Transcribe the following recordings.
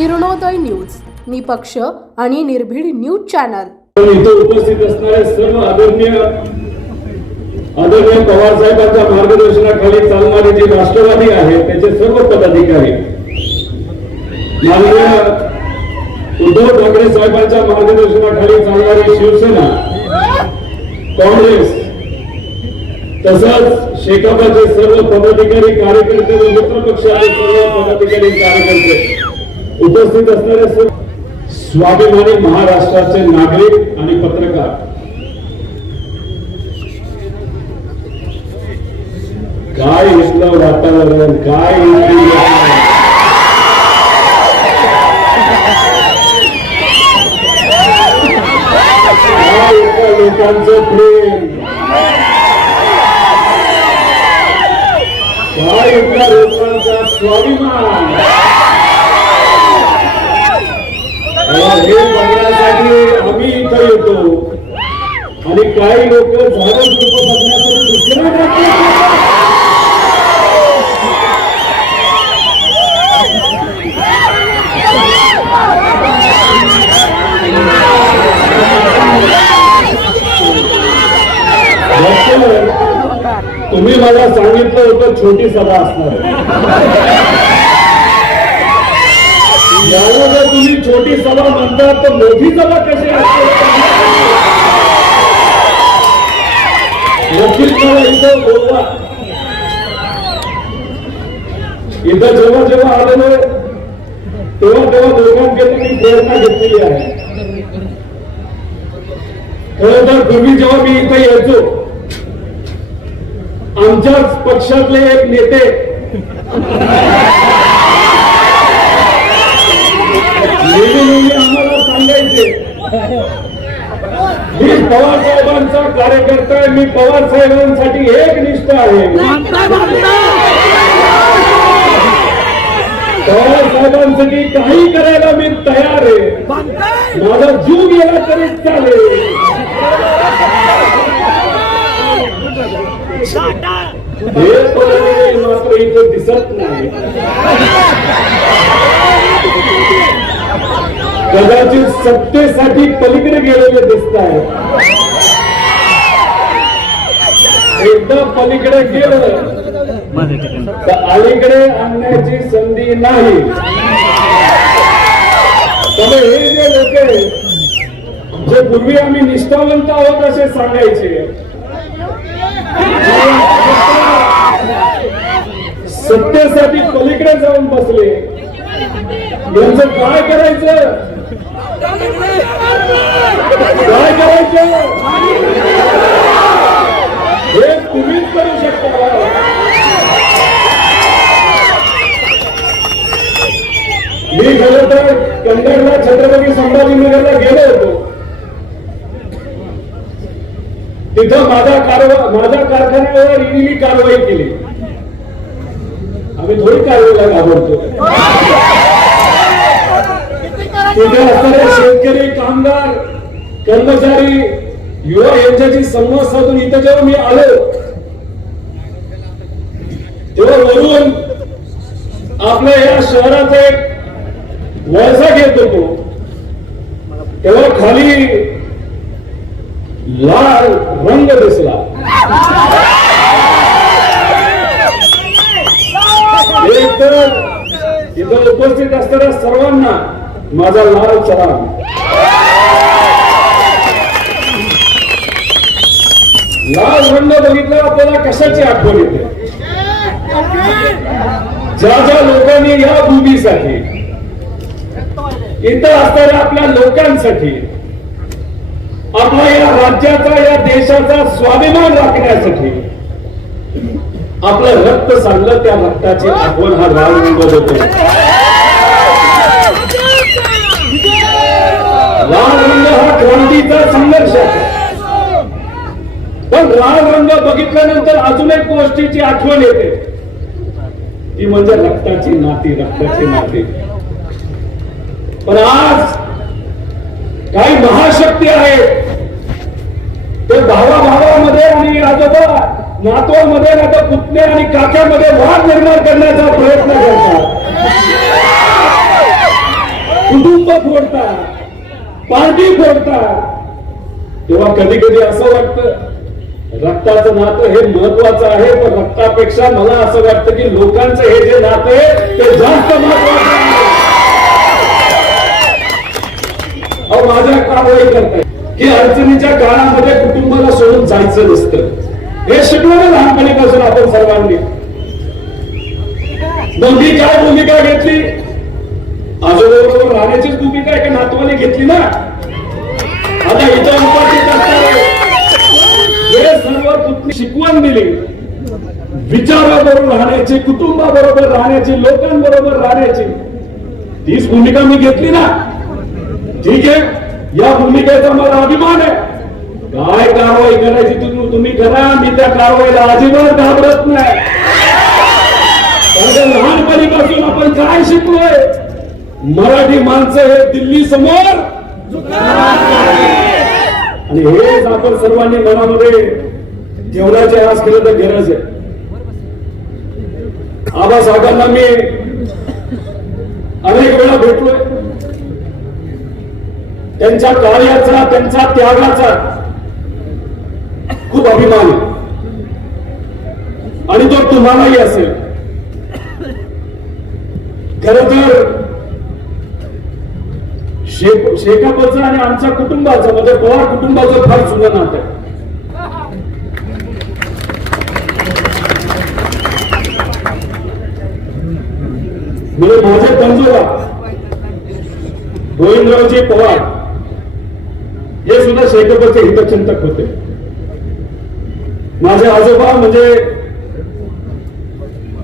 Kiranoday news निपक्ष आणि निर्भीड न्यूज चॅनल. इथे उपस्थित असणारे सर्व आदरणीय आदरणीय पवार साहेबांच्या मार्गदर्शनाखाली चालणारे जे राष्ट्रवादी आहेत त्याचे सर्व पदाधिकारी माननीय उद्धव ठाकरे साहेबांच्या मार्गदर्शनाखाली चालणारी शिवसेना काँग्रेस तसंच शेकापाचे सर्व पदाधिकारी कार्यकर्ते व मित्र पक्षाचे सर्व पदाधिकारी कार्यकर्ते. उपस्थित असणारे स्वाभिमानी महाराष्ट्राचे नागरिक आणि पत्रकार. काय इथलं वातावरण काय इथलं लोकांचं तुम्ही मला सांगितलं होतं छोटी सभा असणार. याला छोटी सभा म्हणतात तर मोठी सभा कशी इथं बोलवा. इथं जेव्हा जेव्हा आलेलो तेव्हा तेव्हा लोकांकडे मी प्रेरणा घेतलेली आहे. खर तर पूर्वी जेव्हा मी इथे यायचो आमच्याच पक्षातले एक नेते नेहमी नेहमी आम्हाला सांगायचे मी पवार साहेबांचा कार्यकर्ता आहे. मी पवार साहेबांसाठी एक निष्ठा आहे. पवार साहेबांसाठी काही करायला मी तयार आहे. माझा जीव गेला तरी चालेल. हे मात्र इथं दिसत नाही. कदाचित सत्तेसाठी पलीकडे गेलेले दिसत आहे. एकदा पलीकडे गेलं तर अलीकडे आणण्याची संधी नाही. त्यामुळे हे जे लोक आहेत, जे पूर्वी आम्ही निष्ठावंत आहोत असे सांगायचे सत्तेसाठी पलीकडे जाऊन बसले. यांचं काय करायचं? काय करायचं हे तुम्हीच करू शकता मी खरं तर कन्नडला छत्रपती संभाजीनगरला गेलो होतो. तिथं माझा कारवा माझ्या कारखान्यावर ईडीने कारवाई केली. आम्ही थोडी कारवाईला घाबरतो. तिथे असणारे शेतकरी कामगार कर्मचारी युवा यांच्याशी संवाद साधून इथं जेव्हा मी आलो तेव्हा वरून आपल्या या शहराचा एक वळसा घेत होतो. तेव्हा खाली लाल रंग दिसला. एक तर इथं उपस्थित असणाऱ्या सर्वांना माझा लाल सलाम. लाल रंग बघितला आपल्याला कशाची आठवण येते? ज्या ज्या लोकांनी या भूमीसाठी इथं असणाऱ्या आपल्या लोकांसाठी आपला या राज्याचा या देशाचा स्वाभिमान राखण्यासाठी आपलं रक्त सांगलं त्या रक्ताची आठवण हा लाल रंग होतो लाल रंग हा क्रांतीचा संघर्ष. पण लाल रंग बघितल्यानंतर अजून एक गोष्टीची आठवण येते. ती म्हणजे रक्ताची नाती रक्ताची नाती. पण आज काही महाशक्ती आहेत. ते भावा भावामध्ये आणि आजोबा नातवामध्ये ना तर पुतणे आणि काक्यामध्ये वाद निर्माण करण्याचा प्रयत्न करतात. कुटुंब फोडतात. पार्टी फोडतात. तेव्हा कधी कधी असं वाटतं रक्ताचं नातं हे महत्वाचं आहे पण रक्तापेक्षा मला असं वाटतं की लोकांचं हे जे नातं आहे ते जास्त महत्वाचं आहे. अहो माझ्या कारवाई करताय. की अडचणीच्या काळामध्ये कुटुंबाला सोडून जायचं नसतं. हे शिकवलं लहानपणीपासून आपण सर्वांनी. दोन्ही काय भूमिका घेतली? आजोबाबरोबर राहण्याचीच भूमिका एका नातवाने घेतली ना? आता इथं उपस्थित असणारे सर्व पुतणी शिकवण दिली. विचाराबरोबर राहण्याची कुटुंबाबरोबर राहण्याची लोकांबरोबर राहण्याची. तीच भूमिका मी घेतली ना? ठीक आहे? या भूमिकेचा मला अभिमान आहे. काय कारवाई करायची तुम्ही तुम्ही करा. मी त्या कारवाईला अजिबात घाबरत नाही. लहानपणीपासून आपण काय शिकलोय? मराठी माणसं हे दिल्ली समोर आणि हेच आपण सर्वांनी मनामध्ये ठेवण्याची आज केलं तर गरज आहे. आबासाहेबांना मी अनेक वेळा भेटलोय. त्यांच्या कार्याचा त्यांच्या त्यागाचा खूप अभिमान आहे. आणि तो तुम्हालाही असेल. खर तर शेकापचं आणि आमच्या कुटुंबाचं म्हणजे पवार कुटुंबाचं फार जुनं नातं आहे. म्हणजे माझे पंजोबा गोविंदरावजी पवार हे सुद्धा शेकपचे हितचिंतक होते. माझे आजोबा म्हणजे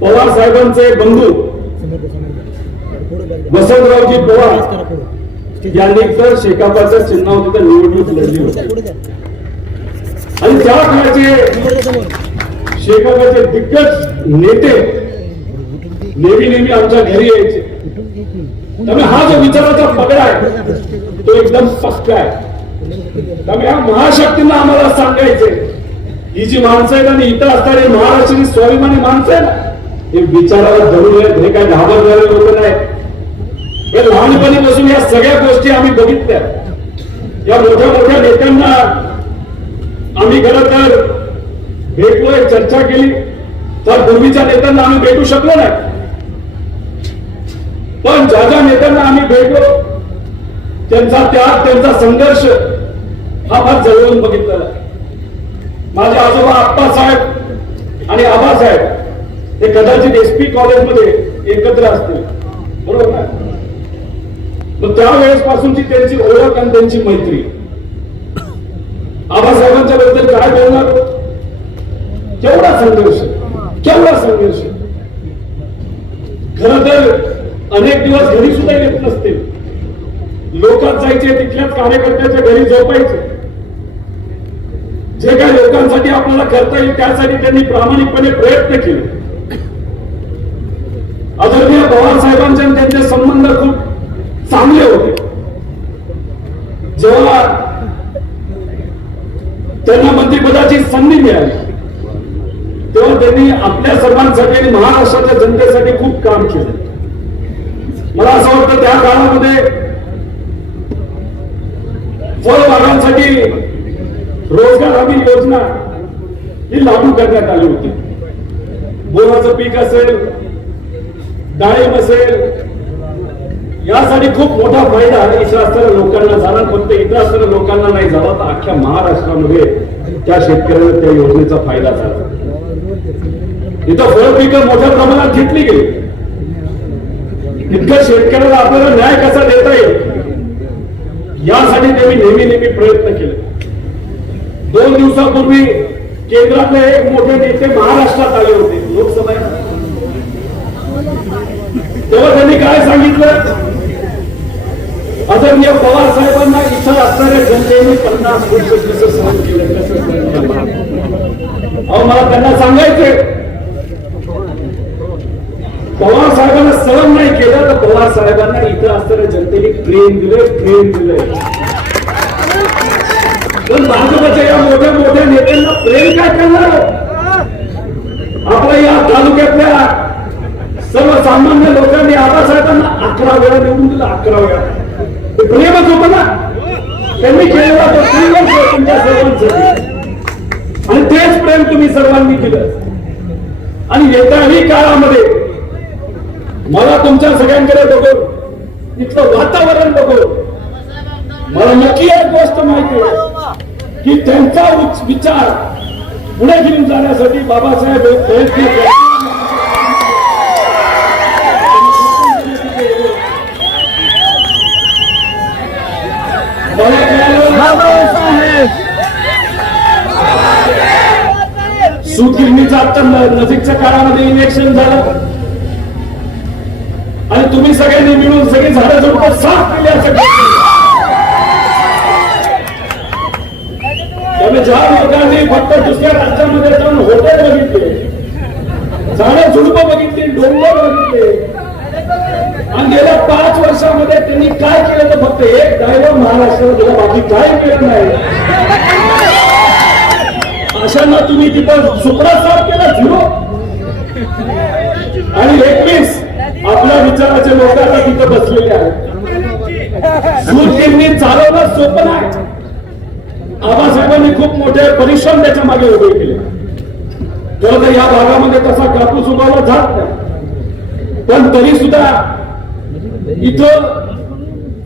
पवार साहेबांचे बंधू वसंतरावजी पवार यांनी तर शेकापाच्या चिन्हावर तिथं निवडणूक लढली होती. आणि त्या काळाचे शेकापाचे दिग्गज नेते नेहमी नेहमी आमच्या घरी यायचे. त्यामुळे हा जो विचाराचा पगडा आहे तो एकदम पक्का आहे. त्यामुळे या महाशक्तींना आम्हाला सांगायचे ही जी माणसं आहेत आणि इथं असणारी महाराष्ट्राची स्वाभिमानी माणसं आहेत हे विचाराला धरून आहेत हे काय घाबरणारे लोक नाही हे लहानपणीपासून या सगळ्या गोष्टी आम्ही बघितल्या. या मोठ्या मोठ्या नेत्यांना आम्ही खरं तर भेटलोय चर्चा केली. तर पूर्वीच्या नेत्यांना आम्ही भेटू शकलो नाही. पण ज्या ज्या नेत्यांना आम्ही भेटलो त्यांचा त्याग त्यांचा संघर्ष हा फार जवळून बघितलेला माझे आजोबा आप्पासाहेब आणि आबासाहेब हे कदाचित एसपी कॉलेजमध्ये एकत्र असतील. बरोबर ना? मग त्यावेळेस पासूनची त्यांची ओळख आणि त्यांची मैत्री. आबासाहेबांच्या बद्दल काय बोलणार? केवढा संघर्ष? केवढा संघर्ष? खर तर अनेक दिवस घरी सुद्धा येत नसते. लोकात जायचे तिथल्याच कार्यकर्त्याच्या घरी झोपायचे. जे काही लोकांसाठी आपल्याला करता येईल त्यासाठी त्यांनी प्रामाणिकपणे प्रयत्न केले. आदरणीय पवार साहेबांचे आणि त्यांचे संबंध खूप चांगले होते. जेव्हा त्यांना मंत्रिपदाची संधी मिळाली तेव्हा त्यांनी आपल्या सर्वांसाठी आणि महाराष्ट्राच्या जनतेसाठी खूप काम केलं. मला असं वाटतं त्या काळामध्ये फळबागांसाठी रोजगार हमी योजना ही लागू करण्यात आली होती. बोराचं पीक असेल डाळिंब असेल यासाठी खूप मोठा फायदा इथं असणाऱ्या लोकांना झाला फक्त इथं असणाऱ्या लोकांना नाही झाला. तर अख्ख्या महाराष्ट्रामध्ये त्या शेतकऱ्यांना त्या योजनेचा फायदा झाला. इथं फळ पिकं मोठ्या प्रमाणात घेतली गेली. इतकं शेतकऱ्याला आपल्याला न्याय कसा देता येईल? यासाठी त्यांनी नेहमी नेहमी प्रयत्न केले. दोन दिवसापूर्वी केंद्रातले एक मोठे नेते महाराष्ट्रात आले होते. लोकसभेत. तेव्हा त्यांनी काय सांगितलं? आदरणीय पवार साहेबांना इथं असणाऱ्या जनतेने पन्नास कोटी कसं सहन केलं. कसं अहो मला त्यांना सांगायचे पवार साहेबांना सहन नाही केलं तर पवार साहेबांना इथं असणाऱ्या जनतेने प्रेम दिलंय प्रेम दिलंय. पण भाजपच्या या मोठ्या मोठ्या नेत्यांना प्रेम काय करणार? आपल्या या तालुक्यातल्या सर्वसामान्य लोकांनी आबासाहेबांना अकरा वेळा निवडून दिलं अकरा वेळा. ते प्रेमच होतं ना त्यांनी केलेला तो श्रीमंत तुमच्या सर्वांसाठी. आणि तेच प्रेम तुम्ही सर्वांनी केलं. आणि येत्याही काळामध्ये मला तुमच्या सगळ्यांकडे बघून इथलं वातावरण बघून मला नक्की एक गोष्ट माहिती आहे की त्यांचा विचार पुढे घेऊन जाण्यासाठी बाबासाहेब प्रयत्न केला मला कळालं आता नजीकच्या काळामध्ये इलेक्शन झालं. आणि तुम्ही सगळ्यांनी मिळून सगळी झाडं झुडपं साफ केली असं त्यामुळे ज्या लोकांनी फक्त दुसऱ्या राज्यामध्ये जाऊन हॉटेल बघितले झाडं झुडपं बघितली डोंगर बघितले आणि गेल्या पाच वर्षामध्ये त्यांनी काय केलं तर फक्त एक डायलॉग महाराष्ट्राला दिला बाकी काय केलं नाही. अशांना तुम्ही तिथं सुपडा साफ केला झिरो. आणि एकवीस आपल्या विचाराचे लोक आता तिथं बसलेले आहेत. चालवलं चालवणं सोपं नाही आबासाहेबांनी खूप मोठे परिश्रम त्याच्यामागे उभे केले. खरं तर या भागामध्ये तसा कापूस उगवला जात नाही. पण तरी सुद्धा इथं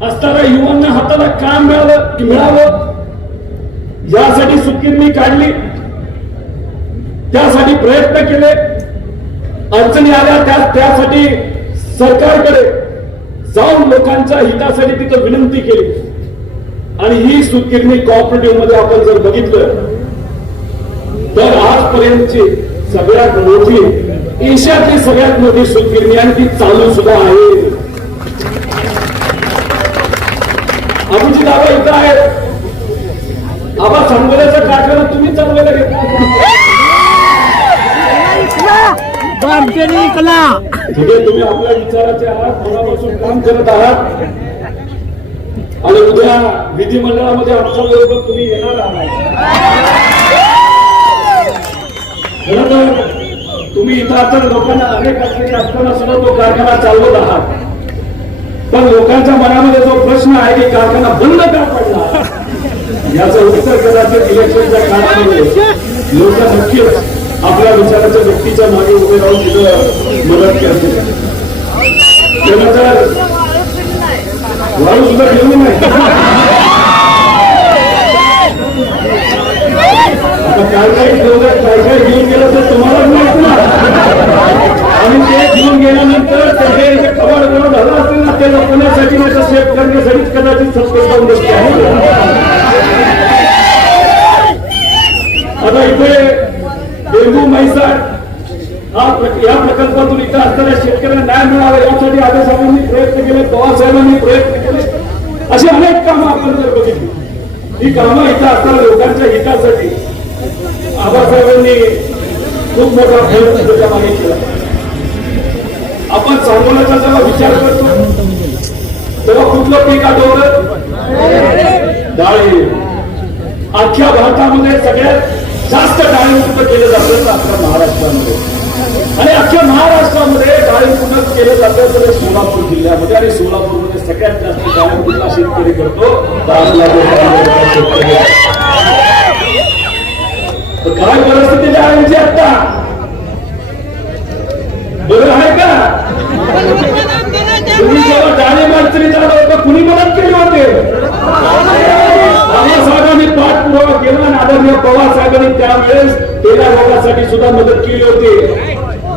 असणाऱ्या युवांना हाताला काम मिळालं मिळावं. यासाठी सुकिरणी काढली. त्यासाठी प्रयत्न केले. अडचणी आल्या त्या त्यासाठी सरकारकडे जाऊन लोकांच्या हितासाठी तिथं विनंती केली. आणि ही सुतगिरणी कॉपरेटिव्हमध्ये आपण जर बघितलं तर आजपर्यंतची सगळ्यात मोठी एशियातली सगळ्यात मोठी सुतगिरणी आणि ती चालू सुद्धा आहे. अभिजित आबा इथं आहे आबा सांगोल्याचा कारखाना तुम्ही चालवायला घेतला बामखेडी कला तुम्ही आपल्या विचाराचे आहात मनापासून काम करत आहात आणि उद्या विधिमंडळामध्ये आमच्या बरोबर तुम्ही येणार आहात. खरं तुम्ही इतर लोकांना अनेक अडचणी असताना सुद्धा तो कारखाना चालवत आहात. पण लोकांच्या मनामध्ये जो प्रश्न आहे की कारखाना बंद का पडला? याचं उत्तर कदाचित इलेक्शनच्या काळामध्ये लोक नक्कीच आपल्या विचाराच्या व्यक्तीच्या मागे उभे राहून तिथं मदत करते. तेव्हा तर वाळू सुद्धा घेऊन नाही आता काय काय ठेवलं काय काय घेऊन गेलं तर तुम्हाला माहीत ना आणि ते घेऊन गेल्यानंतर त्याचे जे कबाड बिबाड झालं असेल ना ते लपवण्यासाठी नाही सेफ करण्यासाठी कदाचित सत्तेत जाऊन आहे. आता इथे डेंगू म्हैसाळ हा या प्रकल्पातून इथं असणाऱ्या शेतकऱ्यांना न्याय मिळावा यासाठी आदेशाबांनी प्रयत्न केले पवारसाहेबांनी प्रयत्न केले. अशी अनेक कामं आपण जर बघितली. ही कामं इथं असणाऱ्या लोकांच्या हितासाठी आबासाहेबांनी खूप मोठा प्रयत्न त्याच्यामागे केला. आपण सांगोल्याचा जेव्हा विचार करतो. तेव्हा कुठलं पीक आठवलं? डाळी. अख्ख्या भारतामध्ये सगळ्यात जास्त डाळिंब केलं जातं तर आपल्या महाराष्ट्रामध्ये. आणि अख्ख्या महाराष्ट्रामध्ये डाळिंब केलं जातं तर सोलापूर जिल्ह्यामध्ये आणि सोलापूरमध्ये सगळ्यात जास्त डाळिंब शेतकरी करतो. शेतकरी तर काय परिस्थिती डाळिंबची आता? बरोबर आहे का? तुम्ही जेव्हा डाळी अडचणीत जाणार होता कुणी मदत केली होती बाबासाहेबांनी पाठपुरावा केला आणि आदरणीय पवार वेळेस तेरा रोगासाठी सुद्धा मदत केली होती.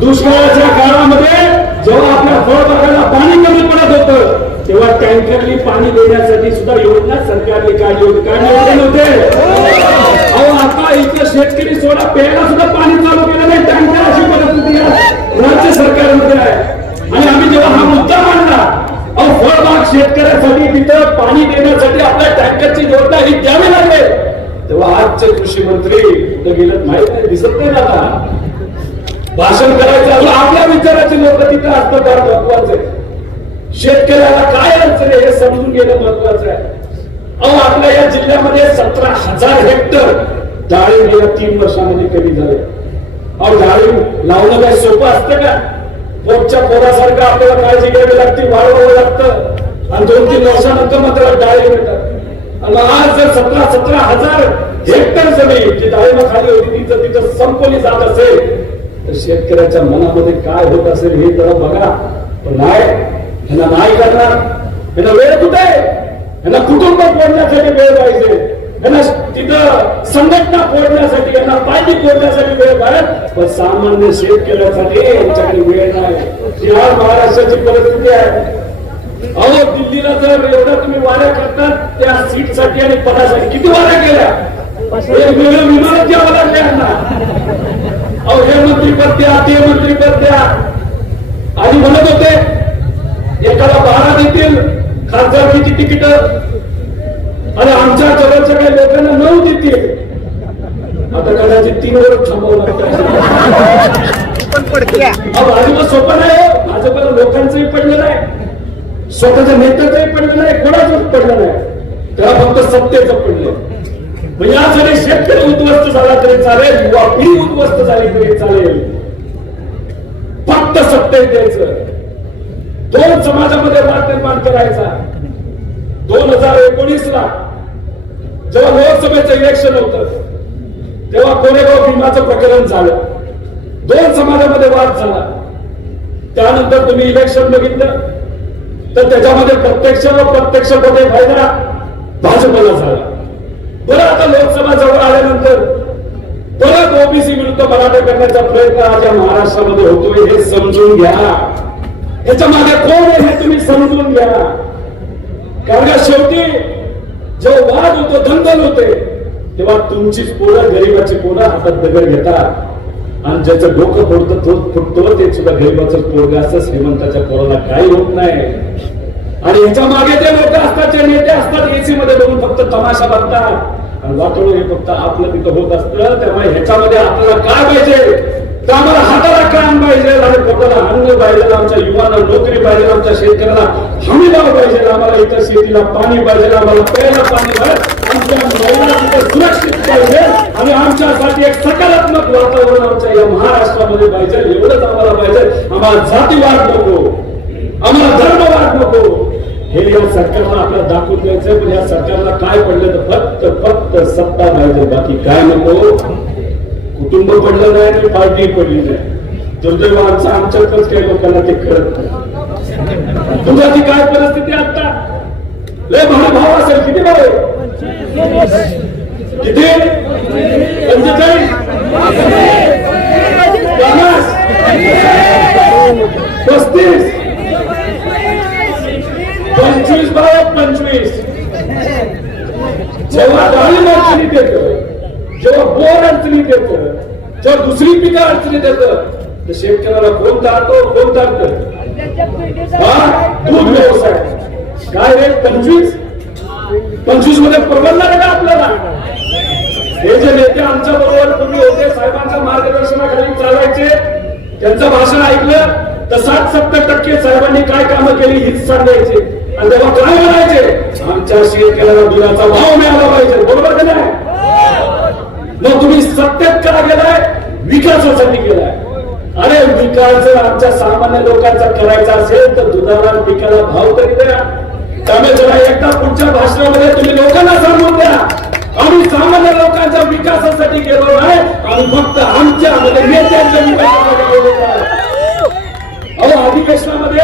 दुष्काळाच्या काळामध्ये जेव्हा आपल्या फळबागाला पाणी कमी पडत होतं तेव्हा टँकरली पाणी देण्यासाठी सुद्धा योजना सरकारने काढली होती. काढली होते अहो आता इथं शेतकरी सोडा प्यायला सुद्धा पाणी चालू केलं नाही. टँकर अशी परिस्थिती राज्य सरकारमध्ये आहे. आणि आम्ही जेव्हा हा मुद्दा मांडला अहो फळबाग शेतकऱ्यासाठी तिथं पाणी देण्यासाठी आपल्या टँकरची योजना ही द्यावी लागेल तेव्हा आजचे कृषी मंत्री कुठे गेलं माहीत नाही दिसत नाही आता. भाषण करायचं आपल्या विचाराचे लोक तिथं असणं फार महत्वाचं. आहे शेतकऱ्याला काय अडचण आहे हे समजून घेणं महत्वाचं आहे. अहो आपल्या या जिल्ह्यामध्ये सतरा हजार हेक्टर डाळिंब गेल्या तीन वर्षामध्ये कमी झाले. अहो डाळिंब लावणं काय सोपं असतं का? पोटच्या पोरासारखं आपल्याला काळजी घ्यावी लागते वाढवावं लागतं. आणि दोन तीन वर्षानंतर मग त्याला डाळी मिळतात. आणि आज जर सतरा सतरा हजार हेक्टर जमीन जी खाली होती तिथं तिथं संपवली जात असेल तर शेतकऱ्याच्या मनामध्ये काय होत असेल हे जरा बघा. पण नाही यांना नाही करणार. यांना वेळ कुठे? यांना कुटुंब फोडण्यासाठी वेळ पाहिजे. यांना तिथं संघटना फोडण्यासाठी यांना पार्टी फोडण्यासाठी वेळ पाहिजे. पण सामान्य शेतकऱ्यासाठी यांच्याकडे वेळ नाही. ही आज महाराष्ट्राची परिस्थिती आहे. अहो दिल्लीला जर एवढं तुम्ही वाऱ्या करतात त्या सीटसाठी आणि पदासाठी किती वाऱ्या केल्या? एक वेगळं विमानच द्यावं लागले यांना अहो हे मंत्रीपद द्या ते मंत्रीपद द्या. म्हणत होते एकाला बारा देतील खासदारकीची तिकीट? आणि आमच्या जवळच्या काही लोकांना नऊ देतील. आता कदाचित तीन वर थांबावं लागतं अहो, भाजप सोपं नाही हो. भाजपला लोकांचंही पडलेलं आहे. स्वतःच्या नेत्याचंही पडलं नाही कोणाचंच पडलं नाही. त्याला फक्त सत्तेचं पडलं. म्हणजे मग जरी शेतकरी उद्ध्वस्त झाला तरी चालेल युवा पिढी उद्ध्वस्त झाली तरी चालेल. फक्त सत्तेत द्यायचं. दोन समाजामध्ये वाद निर्माण करायचा दोन हजार एकोणीस ला जेव्हा लोकसभेचं इलेक्शन होत तेव्हा कोरेगाव भीमाचं प्रकरण झालं. दोन समाजामध्ये वाद झाला. त्यानंतर तुम्ही इलेक्शन बघितलं. तर त्याच्यामध्ये प्रत्यक्ष व प्रत्यक्ष पदे फायदा भाजपला झाला. बरं आता लोकसभा जवळ आल्यानंतर परत ओबीसी विरुद्ध मराठा करण्याचा प्रयत्न आज या महाराष्ट्रामध्ये होतोय हे समजून घ्या. याच्या मागे कोण आहे हे तुम्ही समजून घ्या. कारण का शेवटी जेव्हा वाद होतो दंगल होते तेव्हा तुमचीच पोरं गरीबाची पोरं हातात दगड घेतात. आणि ज्याचं डोकं फोडतं तो फुटतो ते सुद्धा गरीबाचं पोरग असतं श्रीमंताच्या पोराला काही होत नाही. आणि ह्याच्या मागे जे लोक असतात जे नेते असतात एसी मध्ये बघून फक्त तमाशा बघतात. आणि वाटोळ हे फक्त आपलं तिथं होत असतं. त्यामुळे ह्याच्यामध्ये आपल्याला काय पाहिजे? तर आम्हाला हाताला काम पाहिजे? आणि पोटाला अन्न पाहिजे? आमच्या युवाना नोकरी पाहिजे? आमच्या शेतकऱ्याला हमी भाव पाहिजे? आम्हाला इथं शेतीला पाणी पाहिजे? आम्हाला प्यायला पाणी पाहिजे? आमच्या महिला तिथं सुरक्षित पाहिजे? आणि आमच्यासाठी एक सकारात्मक वातावरण आमच्या या महाराष्ट्रामध्ये पाहिजे. एवढंच आम्हाला पाहिजे. आम्हाला जातीवाद नको. आम्हाला धर्मवाद नको. हे या सरकारला आपल्याला दाखवून द्यायचंय पण या सरकारला काय पडलं तर फक्त फक्त सत्ता पाहिजे बाकी काय नको. कुटुंब पडलं नाही आणि पार्टी पडली नाही. दुर्दैव आमचं आमच्यातच काही लोकांना ते कळत नाही. तुझ्याची काय परिस्थिती आता? लय भाऊ भाव असेल. किती भाव किती? पंचेचाळीस? पन्नास? पस्तीस? पंचवीस बाय पंचवीस. जेव्हा डाळिंब अडचणीत येतं जेव्हा बोर अडचणीत येतं जेव्हा दुसरी पिकं अडचणीत येतं तर शेतकऱ्याला कोण टाळतो कोण टाळतं हा दूध व्यवसाय. काय रे पंचवीस? पंचवीसमध्ये परवडणार का आपल्याला? हे जे नेते आमच्या बरोबर पूर्वी होते साहेबांच्या मार्गदर्शनाखाली चालायचे त्यांचं भाषण ऐकलं तर साठ सत्तर टक्के साहेबांनी काय कामं केली हीच सांगायचे. आणि त्याला काय म्हणायचे आमच्या शेतकऱ्याला दुधाचा भाव मिळाला पाहिजे. बरोबर का नाही? मग तुम्ही सत्तेत का गेलाय? विकासासाठी गेलाय. अरे विकास जर आमच्या सामान्य लोकांचा करायचा असेल तर दुधाला पिकाला भाव तरी द्या. त्यामुळे जरा एकदा पुढच्या भाषणामध्ये तुम्ही लोकांना सांगून द्या. आम्ही सामान्य लोकांच्या विकासासाठी गेलो नाही आम्ही फक्त आमच्या नेत्यांच्या विकासासाठी गेलो अहो अधिवेशनामध्ये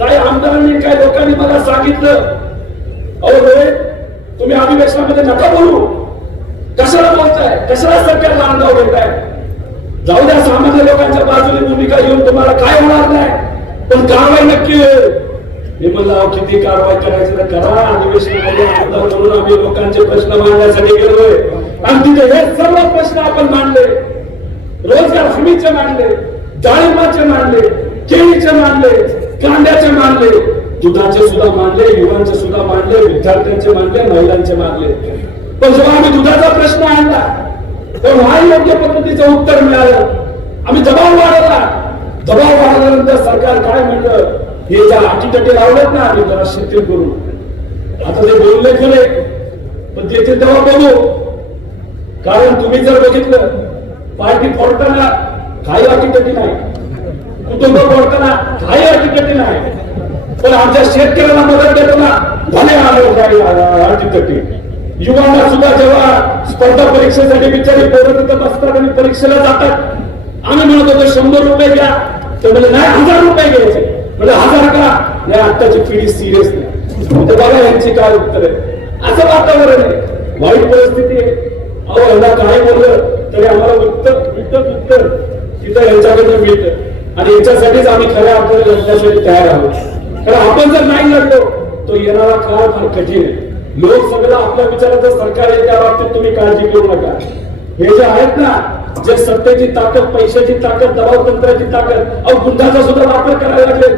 काही आमदारांनी काही लोकांनी मला सांगितलं अहो रोहित तुम्ही अधिवेशनामध्ये नका बोलू. कशाला बोलताय? कशाला सरकारला अंदाव घेताय जाऊ द्या सामान्य लोकांच्या बाजूने भूमिका घेऊन तुम्हाला काय होणार नाही. पण कारवाई नक्की होईल. मी म्हणलं किती कारवाई करायची तर करा. अधिवेशनामध्ये आमदार म्हणून आम्ही लोकांचे प्रश्न मांडण्यासाठी गेलोय. आणि तिथे हे सर्व प्रश्न आपण मांडले. रोजगार हमीचे मांडले डाळिंबाचे मांडले केळीचे मांडले कांद्याचे मानले दुधाचे सुद्धा मांडले युवांचे सुद्धा मांडले विद्यार्थ्यांचे मांडले महिलांचे मानले. पण जेव्हा आम्ही दुधाचा प्रश्न आणला तेव्हा योग्य पद्धतीचं उत्तर मिळालं. आम्ही दबाव वाढवला. दबाव वाढवल्यानंतर सरकार काय म्हणलं? हे ज्या अटीतटी लावल्यात ना आम्ही जरा शिथिल करू. आता ते बोलले खरे पण तेथे तेव्हा बघू. कारण तुम्ही जर बघितलं पार्टी फोडताना काही अटीतटी नाही. कुटुंब बोलताना काही अटीतटी नाही. पण आमच्या शेतकऱ्यांना मदत देताना भले आलो काही अटीतटी युवांना सुद्धा जेव्हा स्पर्धा परीक्षेसाठी बिचारी पोरं तिथं बसतात आणि परीक्षेला जातात आम्ही म्हणत होतो शंभर रुपये घ्या. तर म्हणजे नाही हजार रुपये घ्यायचे. म्हणजे हजार का? नाही आत्ताची पिढी सिरियस नाही. तर बघा यांची काय उत्तर आहे. असं वातावरण आहे. वाईट परिस्थिती आहे. अहो यांना काय बोललं तरी आम्हाला उत्तर विकत उत्तर तिथं यांच्याकडनं मिळतं. आणि याच्यासाठीच आम्ही खऱ्या अर्थाने लढण्यासाठी तयार आहोत. कारण आपण जर नाही लढलो तो येणारा काळ फार कठीण आहे. लोक सगळं आपल्या विचाराचं सरकार आहे त्या बाबतीत तुम्ही काळजी घेऊ नका. हे जे आहेत ना जे सत्तेची ताकद पैशाची ताकद दबाव तंत्राची ताकद अहो गुंडाचा सुद्धा वापर करायला लागले.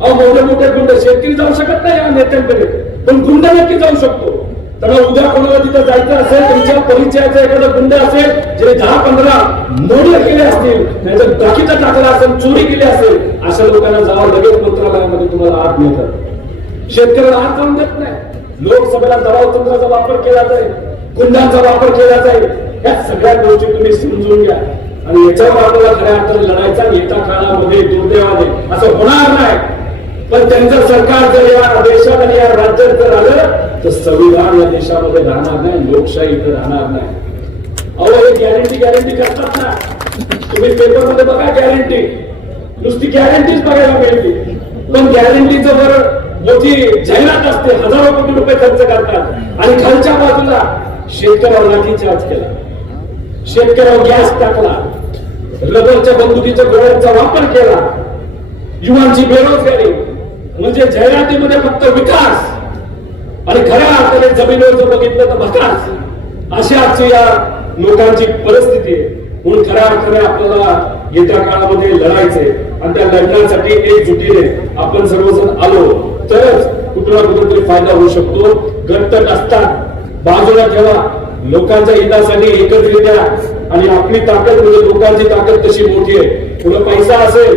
अहो मोठे मोठे गुंड शेतकरी जाऊ शकत नाही या नेत्यांकडे. पण गुंड नक्की जाऊ शकतो. त्यामुळे उद्या कोणाला तिथं जायचं असेल तुमच्या परिचयाचा एखादा गुंड असेल जे दहा पंधरा मोडले केले असतील नाहीतर बाकीचं टाकला असेल चोरी केली असेल अशा लोकांना जावं लगेच मंत्रालयामध्ये तुम्हाला आत मिळतात शेतकऱ्याला आत जाऊन देत नाही. लोकसभेला दबाव तंत्राचा वापर केला जाईल गुंडांचा वापर केला जाईल. या सगळ्या गोष्टी तुम्ही समजून घ्या. आणि याच्यावर आपल्याला खऱ्या अर्थाने लढायचा येत्या काळामध्ये दुर्दैवाने असं होणार नाही. पण त्यांचं सरकार जर या देशात आणि या राज्यात जर आलं तर संविधान या देशामध्ये राहणार नाही लोकशाही इथं राहणार नाही. अहो हे गॅरंटी गॅरंटी करतात ना. तुम्ही पेपरमध्ये बघा गॅरंटी नुसती गॅरंटीच बघायला मिळते. पण गॅरंटीचं बरं मोठी जाहिरात असते हजारो कोटी रुपये खर्च करतात. आणि खालच्या बाजूला शेतकऱ्यावर लाठी चार्ज केला. शेतकऱ्यावर गॅस टाकला. रबरच्या बंदुकीच्या गोळ्यांचा वापर केला. युवांची बेरोजगारी. म्हणजे जाहिरातीमध्ये फक्त विकास. आणि खऱ्या अर्थाने जमिनीवर जर बघितलं तर भकास. अशी आजची या लोकांची परिस्थिती आहे. म्हणून खऱ्या अर्थाने आपल्याला येत्या काळामध्ये लढायचंय. आणि त्या लढण्यासाठी एकजुटीने आपण सर्वजण आलो तरच कुठं ना कुठेतरी फायदा होऊ शकतो. गट नसतात. बाजूला ठेवा. लोकांच्या हितासाठी एकत्रित द्या आणि आपली ताकद म्हणजे लोकांची ताकद कशी मोठी आहे. पुढे पैसा असेल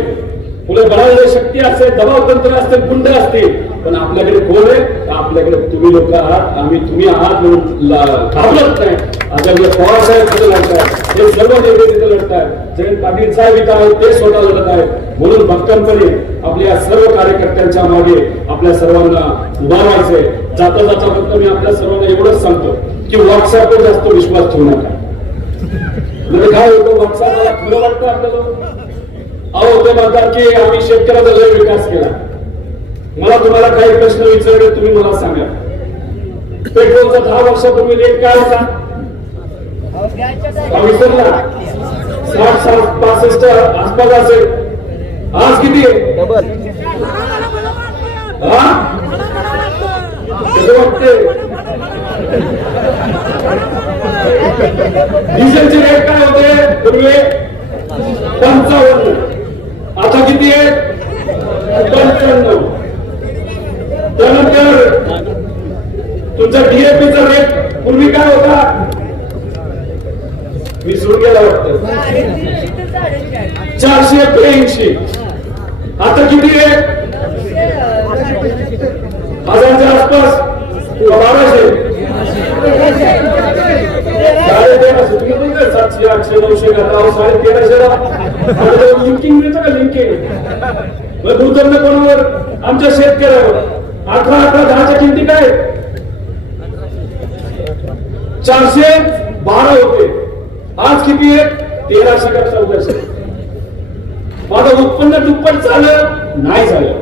पुढे बळायला शक्ती असेल दबाव तंत्र असतील गुंड असतील पण आपल्याकडे कोण आहे? तर आपल्याकडे तुम्ही लोक आहात आम्ही तुम्ही आहात म्हणून घाबरत नाही. आचार्य पवार साहेब तिथे लढतात हे सर्व नेते तिथे लढतात जयंत पाटील साहेब इथं आहेत ते स्वतः लढत आहेत. म्हणून भक्कमपणे आपल्या सर्व कार्यकर्त्यांच्या मागे आपल्या सर्वांना उभा राहायचंय जाता जाता फक्त मी आपल्या सर्वांना एवढंच सांगतो की व्हॉट्सअपवर जास्त विश्वास ठेवू नका. म्हणजे काय होतं? व्हॉट्सअपला खरं वाटतं आपल्याला? अहो ते म्हणतात की आम्ही शेतकऱ्याचा लय विकास केला. मला तुम्हाला काही प्रश्न विचारले तुम्ही मला सांगा. पेट्रोलचा दहा वर्षापूर्वी रेट काय होता? विसरला साठ साठ पासष्ट आसपास असेल. आज किती हा? वाटते डिझेलचे रेट काय होते? पूर्वी पंचावन्न. आता किती आहे? पंच्याण्णव त्यानंतर तुमचा डीएपीचा रेट पूर्वी काय होता? विसरून गेला वाटत. चारशे ब्याऐंशी. आता किती आहे? हजारच्या आसपास. बाराशे. साडे तेराशे सातशे आठशे नऊशे घाला साडे तेराशे लिंकिंग मिळतं का लिंकिंग मग कोणावर? आमच्या शेतकऱ्यावर. अठरा अठरा दहाच्या किमती काय? चारशे बारा होते. आज किती आहे? तेराशे का चौदाशे? माझं उत्पन्न दुप्पट झालं नाही झालं.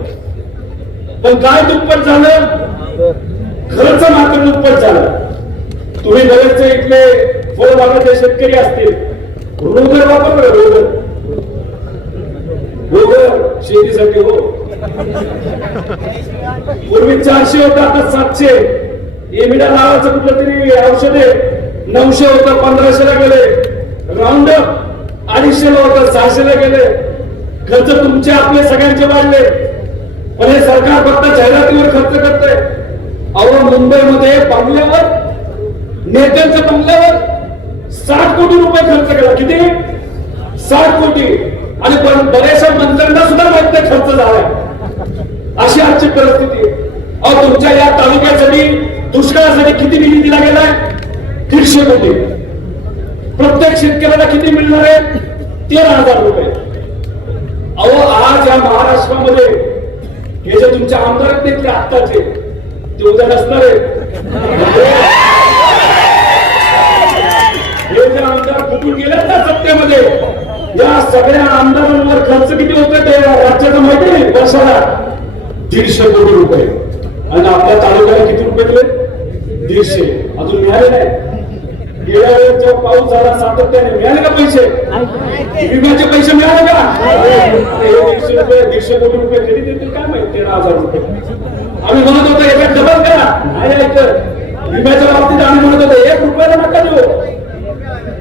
पण काय दुप्पट झालं? खर्च मात्र दुप्पट झालं. तुम्ही बरेचसे इथले फळबागाचे शेतकरी असतील. रोगर वापर बरं रोगर रोगर शेतीसाठी हो. पूर्वी चारशे होता आता सातशे. एमिडा नावाचं कुठलं तरी औषधे नऊशे होतं पंधराशेला गेले. राऊंड अप अडीचशेला होता सहाशेला गेले. खर्च तुमचे आपले सगळ्यांचे वाढले. पण हे सरकार फक्त जाहिरातीवर खर्च करतंय. अहो मुंबईमध्ये बंगल्यावर नेत्यांच्या बंगल्यावर साठ कोटी रुपये खर्च केला. किती? साठ कोटी. आणि बऱ्याचशा मंत्र्यांना सुद्धा माहीत नाही खर्च झालाय. अशी आजची परिस्थिती आहे. अहो तुमच्या या तालुक्यासाठी दुष्काळासाठी किती निधी दिला गेलाय? दीडशे कोटी. प्रत्येक शेतकऱ्याला किती मिळणार आहे? तेरा हजार रुपये. अहो आज या महाराष्ट्रामध्ये हे जे तुमच्या आमदार आहेत ते आत्ताचे ते उद्या नसणार आहेत हे जे आमदार फुटून ना सत्तेमध्ये या सगळ्या आमदारांवर खर्च किती होते ते राज्याचं माहिती नाही वर्षाला दीडशे कोटी रुपये. आणि आपल्या तालुक्याला किती रुपये दिले? दीडशे. अजून मिळाले नाही. गेल्या वेळेस जेव्हा पाऊस झाला सातत्याने मिळाले का पैसे? विम्याचे पैसे मिळाले का? दीडशे रुपये दीडशे कोटी रुपये कधी देतील काय माहिती? तेरा हजार रुपये. आम्ही म्हणत होतो एका डबल करा. नाही ऐकत विम्याच्या बाबतीत आम्ही म्हणत होतो एक रुपयाला नका देऊ.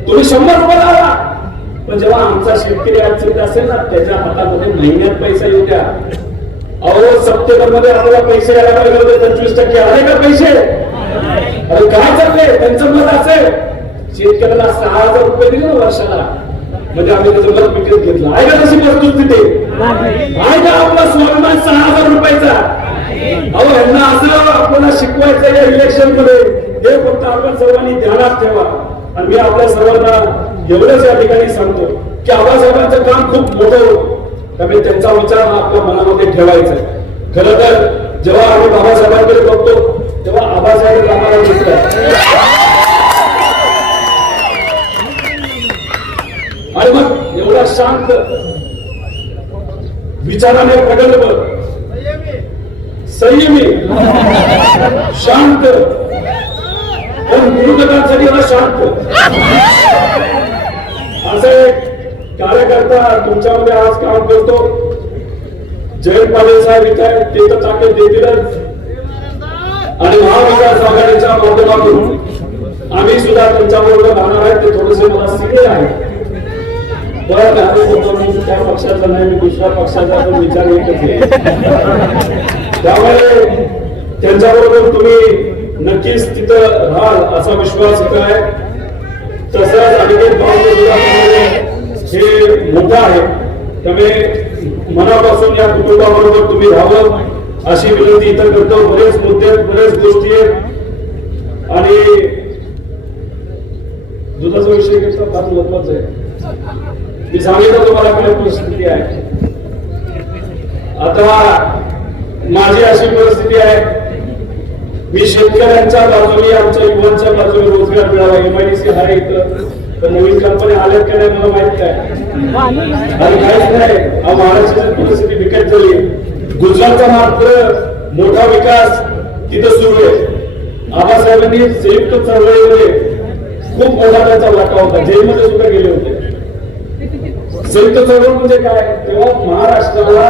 तुम्ही शंभर रुपये लावा. पण जेव्हा आमचा शेतकरी अडचणीत असेल ना त्याच्या हातामध्ये महिन्यात पैसा येऊ द्या. अहो सप्टेंबरमध्ये आपल्याला पैसे यायला पाहिजे होते पंचवीस टक्के. आले का पैसे? अरे काय चालले? त्यांचं मत असेल. शेतकऱ्याला सहा हजार रुपये दिले वर्षाला. म्हणजे आम्ही त्याचं मत विकत घेतलं. आहे का तशी वस्तुस्थिती आहे का आपला स्वाभिमान सहा हजार रुपयाचा? अहो यांना असं आपल्याला शिकवायचं या इलेक्शनमध्ये? हे फक्त आपण सर्वांनी ध्यानात ठेवा. आणि मी आपल्या सर्वांना एवढंच या ठिकाणी सांगतो की आबासाहेबांचं काम खूप मोठं होतं. त्यामुळे त्यांचा विचार हा आपल्या मनामध्ये ठेवायचा खरं तर जेव्हा आम्ही बाबासाहेबांकडे बघतो तेव्हा आबासाहेब आम्हाला दिसत आणि मग एवढा शांत विचाराने प्रगल्भ संयमी शांत पण विरोधकांसाठी एवढा शांत असं एक कार्यकर्ता तुमच्यामध्ये आज काम करतो. जयंत पाटील साहेब इथे ते तर ताकद देतीलच. आणि महाविकास आघाडीच्या माध्यमातून आम्ही सुद्धा त्यांच्याबरोबर राहणार आहे ते थोडेसे मला सिनियर आहे बरं आता होतो त्या पक्षाचा नाही मी दुसऱ्या पक्षाचा पण विचार एकच त्यामुळे त्यांच्याबरोबर तुम्ही नक्कीच तिथं राहाल असा विश्वास इथं आहे. तसंच अनिकेत भाऊंचं हे मोठं आहे. त्यामुळे मनापासून या कुटुंबाबरोबर तुम्ही राहावं अशी विनंती इथं करतो. बरेच मुद्दे आहेत, बरेच गोष्टी आहेत. आणि दुधाचा विषय घेतला फार महत्त्वाचा आहे. मी सांगितलं तुम्हाला काय परिस्थिती आहे. आता माझी अशी परिस्थिती आहे मी शेतकऱ्यांच्या बाजूने आमच्या युवांच्या बाजूने रोजगार मिळावा एमआयडीसी हा एक नवीन कंपनी आल्यात का नाही मला माहीत आहे आणि काहीच नाही. हा महाराष्ट्राची परिस्थिती बिकट झाली. गुजरातचा मात्र मोठा विकास तिथं सुरू आहे. आबासाहेबांनी संयुक्त चळवळीमध्ये खूप मोठा त्याचा वाटा होता. जेलमध्ये सुद्धा गेले होते. संयुक्त चळवळ म्हणजे काय? तेव्हा महाराष्ट्राला